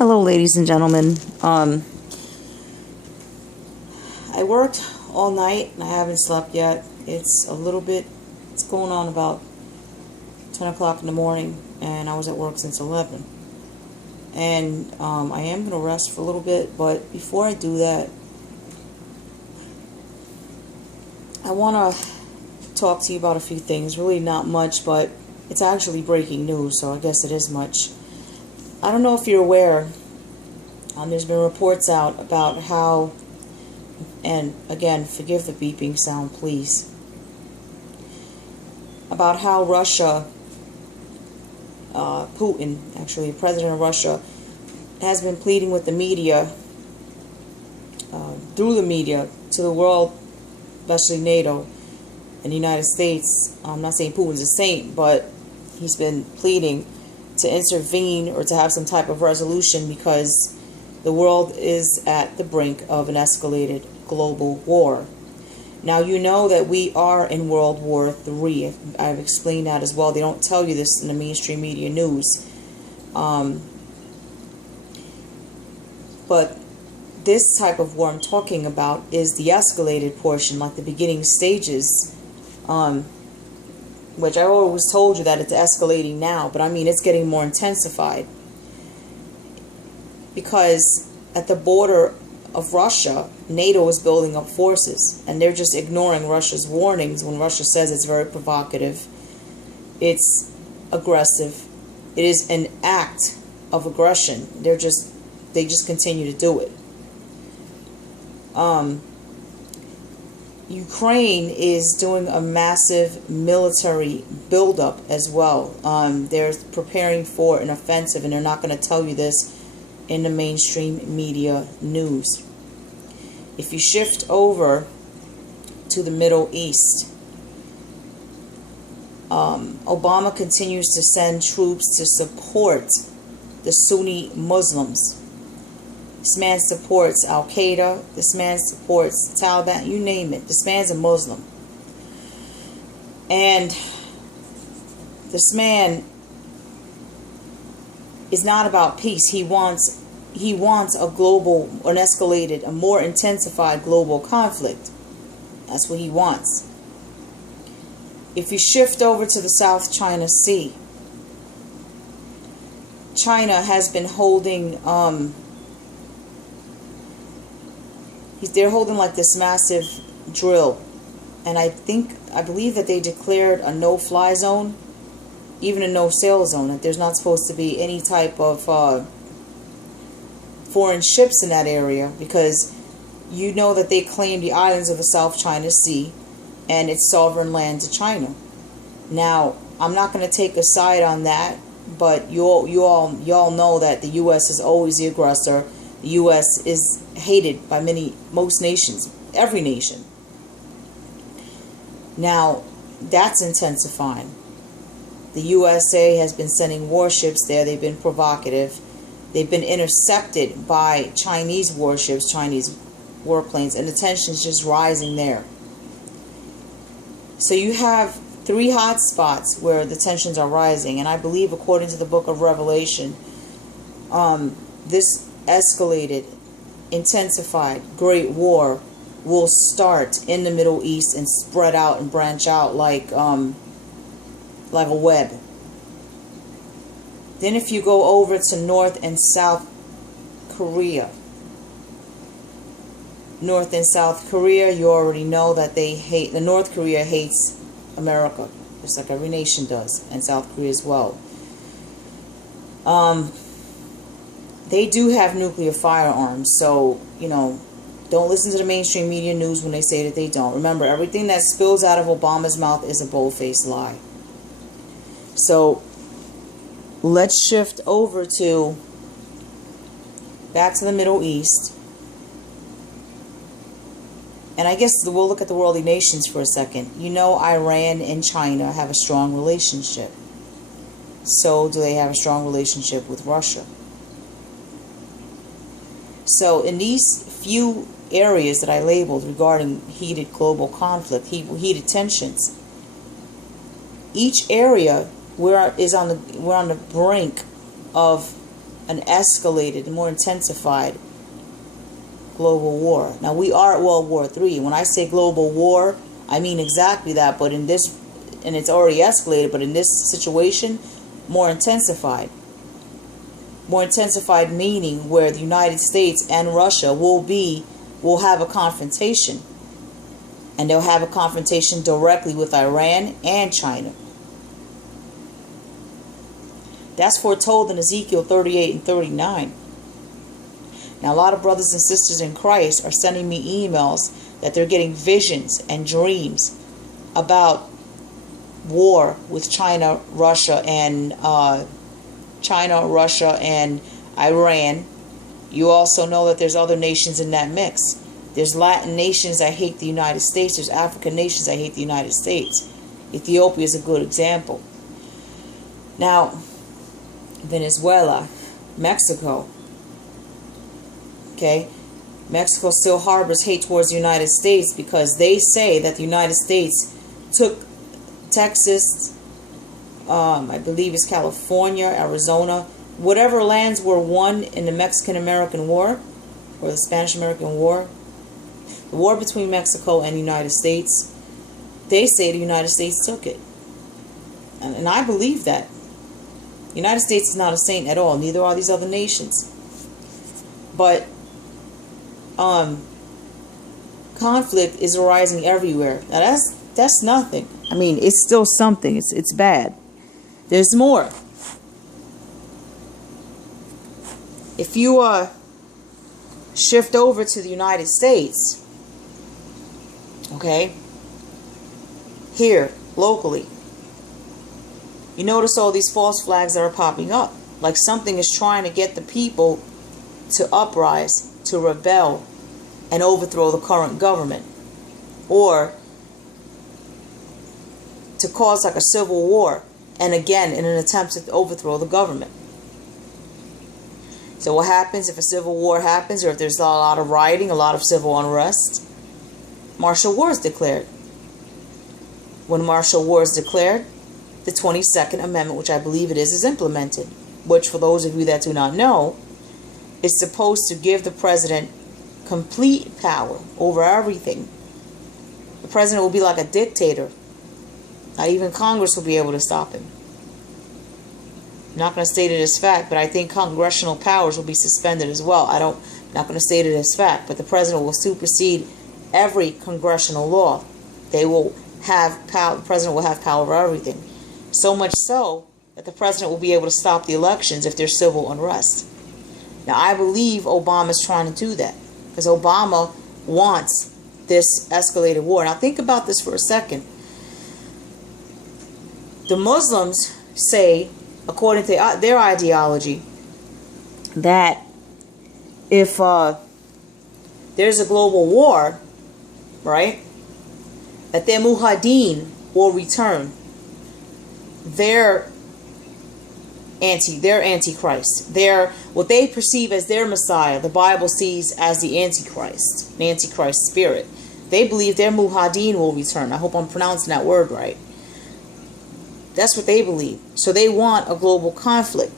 Hello, ladies and gentlemen. I worked all night and I haven't slept yet. It's going on about 10 o'clock in the morning, and I was at work since 11. And I am going to rest for a little bit, but before I do that, I want to talk to you about a few things. Really not much, but it's actually breaking news, so I guess it is much. I don't know if you're aware, there's been reports out about how, and again, forgive the beeping sound, please, about how Russia, Putin, actually, President of Russia, has been pleading with the media, through the media, to the world, especially NATO and the United States. I'm not saying Putin's a saint, but he's been pleading to intervene or to have some type of resolution because the world is at the brink of an escalated global war. Now, you know that we are in World War III. I've explained that as well. They don't tell you this in the mainstream media news. But this type of war I'm talking about is the escalated portion, like the beginning stages, which I always told you that it's escalating now, but I mean it's getting more intensified. Because at the border of Russia, NATO is building up forces, and they're just ignoring Russia's warnings when Russia says it's very provocative, it's aggressive, it is an act of aggression. They just continue to do it. Ukraine is doing a massive military buildup as well. They're preparing for an offensive, and they're not going to tell you this in the mainstream media news. If you shift over to the Middle East, Obama continues to send troops to support the Sunni Muslims. This man supports Al-Qaeda. This man supports Taliban. You name it. This man's a Muslim. And this man is not about peace. He wants a global, an escalated, a more intensified global conflict. That's what he wants. If you shift over to the South China Sea, China has been holding, they're holding like this massive drill. And I believe that they declared a no-fly zone, even a no-sail zone, that there's not supposed to be any type of foreign ships in that area, because you know that they claim the islands of the South China Sea and it's sovereign land to China. Now, I'm not going to take a side on that, but you all know that the U.S. is always the aggressor. The U.S. is hated by most nations, every nation. Now, that's intensifying. The USA has been sending warships there. They've been provocative. They've been intercepted by Chinese warships, Chinese warplanes, and the tension is just rising there. So you have 3 hot spots where the tensions are rising, and I believe, according to the book of Revelation, this escalated, intensified great war will start in the Middle East and spread out and branch out like a web. Then if you go over to North and South Korea, North and South Korea, you already know that North Korea hates America, just like every nation does, and South Korea as well. They do have nuclear firearms, so, don't listen to the mainstream media news when they say that they don't. Remember, everything that spills out of Obama's mouth is a bold-faced lie. So, let's shift over back to the Middle East. And I guess we'll look at the worldly nations for a second. You know, Iran and China have a strong relationship. So do they have a strong relationship with Russia? So in these few areas that I labeled regarding heated global conflict, heated tensions, each area we're on the brink of an escalated, more intensified global war. Now, we are at World War III. When I say global war, I mean exactly that, but in this, and it's already escalated, but in this situation, more intensified. More intensified meaning where the United States and Russia will have a confrontation. And they'll have a confrontation directly with Iran and China. That's foretold in Ezekiel 38 and 39. Now, a lot of brothers and sisters in Christ are sending me emails that they're getting visions and dreams about war with China, Russia, and Iran. You also know that there's other nations in that mix. There's Latin nations that hate the United States. There's African nations that hate the United States. Ethiopia is a good example. Now, Venezuela, Mexico. Okay, Mexico still harbors hate towards the United States because they say that the United States took Texas, I believe it's California, Arizona, whatever lands were won in the Mexican-American War or the Spanish-American War, the war between Mexico and the United States. They say the United States took it, and I believe that. The United States is not a saint at all. Neither are these other nations. But conflict is arising everywhere. Now that's nothing. I mean, it's still something. It's bad. There's more. If you shift over to the United States, okay, here locally, you notice all these false flags that are popping up, like something is trying to get the people to uprise, to rebel, and overthrow the current government, or to cause like a civil war, and again in an attempt to overthrow the government. So what happens if a civil war happens, or if there's a lot of rioting, a lot of civil unrest? Martial war is declared. When martial war is declared, the 22nd Amendment, which I believe it is implemented, which for those of you that do not know, is supposed to give the president complete power over everything. The president will be like a dictator. Not even Congress will be able to stop him. I'm not going to state it as fact, but I think congressional powers will be suspended as well. I'm not going to state it as fact, but the president will supersede every congressional law. They will have power. The president will have power over everything. So much so that the president will be able to stop the elections if there's civil unrest. Now, I believe Obama is trying to do that because Obama wants this escalated war. Now, think about this for a second. The Muslims say, according to their ideology, that if there's a global war, right, that their muhaddin will return. They're antichrist. They're what they perceive as their Messiah. The Bible sees as the antichrist, the antichrist spirit. They believe their muhaddin will return. I hope I'm pronouncing that word right. That's what they believe. So they want a global conflict.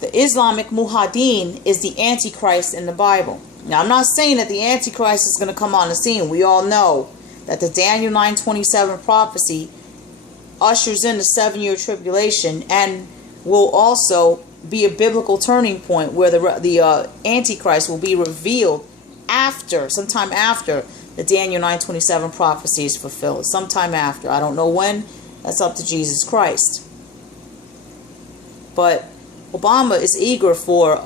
The Islamic muhaddin is the antichrist in the Bible. Now, I'm not saying that the antichrist is going to come on the scene. We all know that the Daniel 9:27 prophecy ushers in the 7-year tribulation and will also be a biblical turning point where the Antichrist will be revealed sometime after the Daniel 9:27 prophecy is fulfilled. Sometime after. I don't know when. That's up to Jesus Christ. But Obama is eager for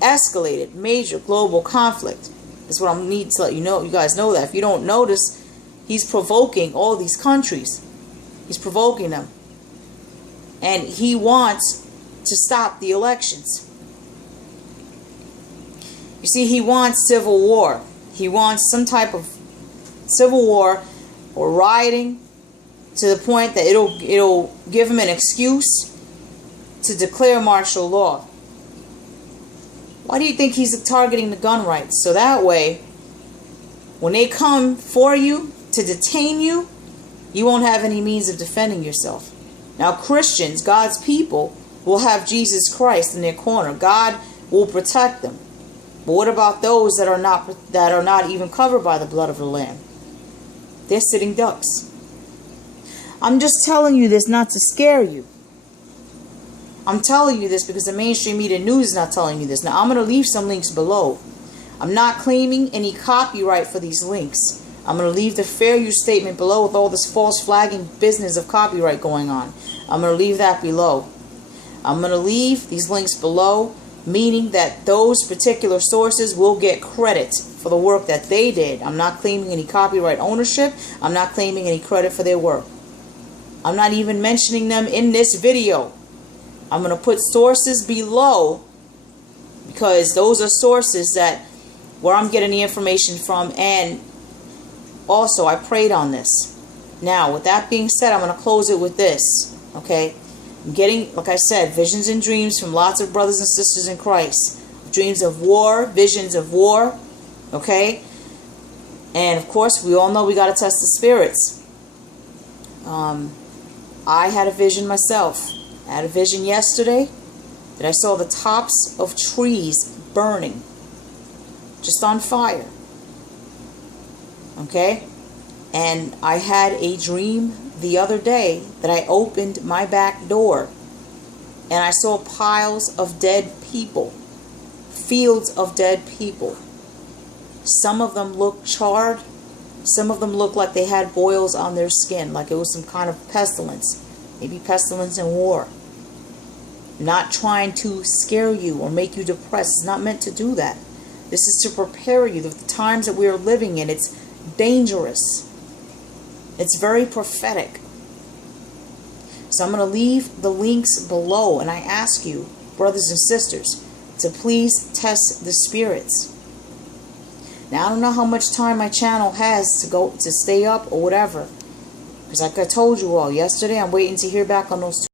escalated major global conflict. That's what I need to let you know. You guys know that. If you don't notice, he's provoking all these countries. He's provoking them. And he wants to stop the elections. You see, he wants civil war. He wants some type of civil war or rioting to the point that it'll give him an excuse to declare martial law. Why do you think he's targeting the gun rights? So that way, when they come for you to detain you, you won't have any means of defending yourself. Now, Christians, God's people, will have Jesus Christ in their corner. God will protect them. But what about those that are not even covered by the blood of the Lamb? They're sitting ducks. I'm just telling you this not to scare you. I'm telling you this because the mainstream media news is not telling you this. Now, I'm going to leave some links below. I'm not claiming any copyright for these links. I'm going to leave the fair use statement below with all this false flagging business of copyright going on. I'm going to leave that below. I'm going to leave these links below, meaning that those particular sources will get credit for the work that they did. I'm not claiming any copyright ownership. I'm not claiming any credit for their work. I'm not even mentioning them in this video. I'm going to put sources below because those are sources that where I'm getting the information from, and also I prayed on this. Now, with that being said, I'm going to close it with this. Okay, I'm getting, like I said, visions and dreams from lots of brothers and sisters in Christ. Dreams of war, visions of war. Okay, and of course, we all know we got to test the spirits. I had a vision myself. I had a vision yesterday that I saw the tops of trees burning, just on fire. Okay? And I had a dream the other day that I opened my back door and I saw piles of dead people, fields of dead people. Some of them looked charred. Some of them looked like they had boils on their skin, like it was some kind of pestilence. Maybe pestilence and war. Not trying to scare you or make you depressed. It's not meant to do that. This is to prepare you. The times that we are living in, it's dangerous. It's very prophetic. So I'm going to leave the links below, and I ask you, brothers and sisters, to please test the spirits. Now, I don't know how much time my channel has to stay up or whatever. Because like I told you all yesterday, I'm waiting to hear back on those two